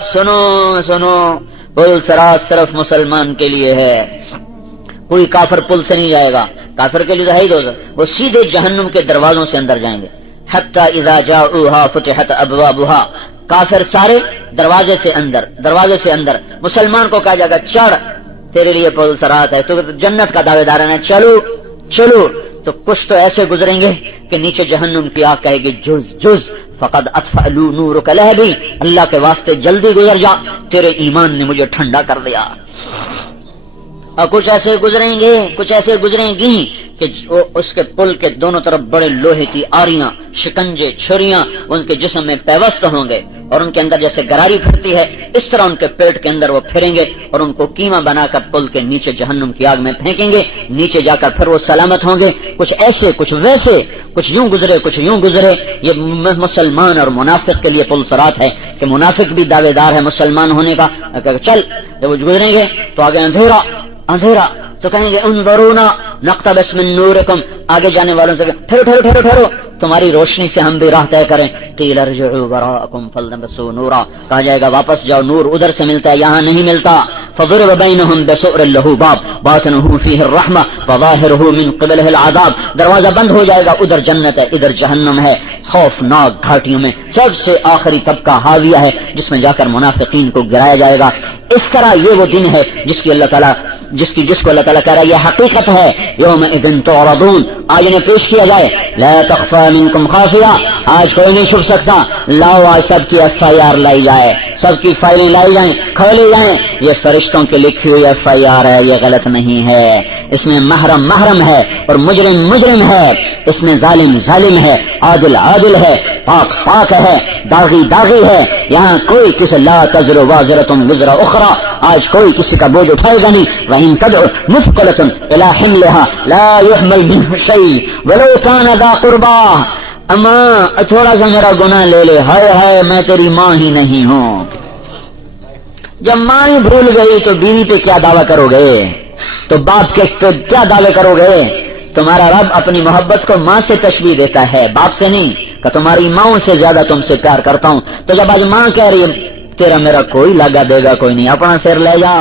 سنو سنو، پل صراط صرف مسلمان کے لیے ہے، کوئی کافر پل سے نہیں جائے گا، کافر کے لیے تو ہے ہی دوزخ، وہ سیدھے جہنم کے دروازوں سے اندر جائیں گے۔ حتی اذا جاؤہا فتحت ابوابہا، کافر سارے دروازے سے اندر، مسلمان کو کہا جائے گا چڑھ، تیرے لیے پل صراط ہے، تو جنت کا دعوے دار ہے، چلو چلو، تو کچھ تو ایسے گزریں گے کہ نیچے جہنم کی آگ کہے گی جز جز فقد اطفألوا نورک لہبی، اللہ کے واسطے جلدی گزر جا، تیرے ایمان نے مجھے ٹھنڈا کر دیا۔ اور کچھ ایسے گزریں گی کہ اس کے پل کے دونوں طرف بڑے لوہے کی آریاں، شکنجے، چھریاں ان کے جسم میں پیوست ہوں گے، اور ان کے اندر جیسے گراری پھرتی ہے اس طرح ان کے پیٹ کے اندر وہ پھریں گے، اور ان کو کیما بنا کر پل کے نیچے جہنم کی آگ میں پھینکیں گے، نیچے جا کر پھر وہ سلامت ہوں گے۔ کچھ ایسے، کچھ ویسے، کچھ یوں گزرے۔ یہ مسلمان اور منافق کے لیے پل صراط ہے کہ منافق بھی دعوے دار ہے مسلمان ہونے کا، چل، جب وہ گزریں گے تو آگے اندھیرا تو کہیں گے انظرونا نقتبس من نورکم، آگے جانے والوں سے ٹھہرو تمہاری روشنی سے ہم بھی راہ طے کریں۔ قیل ارجعوا وراءکم فالتمسوا نورا، کہا جائے گا واپس جاؤ، نور ادھر سے ملتا ہے یہاں نہیں ملتا۔ فضرب بینہم بسؤر لہ باب باطنہ فیہ الرحمہ وظاہرہ من قبلہ العذاب، دروازہ بند ہو جائے گا، ادھر جنت ہے ادھر جہنم ہے، خوفناک گھاٹیوں میں سب سے آخری طبقہ حاویہ ہے جس میں جا کر منافقین کو گرایا جائے گا۔ اس طرح یہ وہ دن ہے جس کو اللہ تعالیٰ کہہ رہا ہے یہ حقیقت ہے، یومئذ تعرضون، آج انہیں پیش کیا جائے، لا تخفى منکم خافیہ، آج کوئی نہیں چھپ سکتا، لاؤ آج سب کی FIR لائی جائے، سب کی فائلیں لائی جائیں، کھولے جائیں، یہ فرشتوں کی لکھی ہوئی FIR ہے، یہ غلط نہیں ہے، اس میں محرم ہے اور مجرم ہے، اس میں ظالم ہے، عادل ہے، پاک ہے، داغی ہے، یہاں کوئی کسی لا تزر وازرة وزر اخرى، آج کوئی کسی کا بوجھ اٹھائے گا نہیں، وَإِن تَدْعُ مُثْقَلَةٌ إِلَىٰ حِمْلِهَا لَا يُحْمَلْ مِنْهُ شَيْءٌ وَلَوْ كَانَ ذَا قُرْبَىٰ، اماں تھوڑا سا میرا گناہ لے لے، ہائے میں تیری ماں ہی نہیں ہوں۔ جب ماں ہی بھول گئی تو بیوی پہ کیا دعویٰ کرو گے، تو باپ کے پہ کیا دعوے کرو گے؟ تمہارا رب اپنی محبت کو ماں سے تشبیہ دیتا ہے، باپ سے نہیں، کہ تمہاری ماں سے زیادہ تم سے پیار کرتا ہوں۔ تو جب آج ماں کہہ رہی ہے تیرا میرا کوئی لگا دے گا کوئی نہیں، اپنا سر لے جا،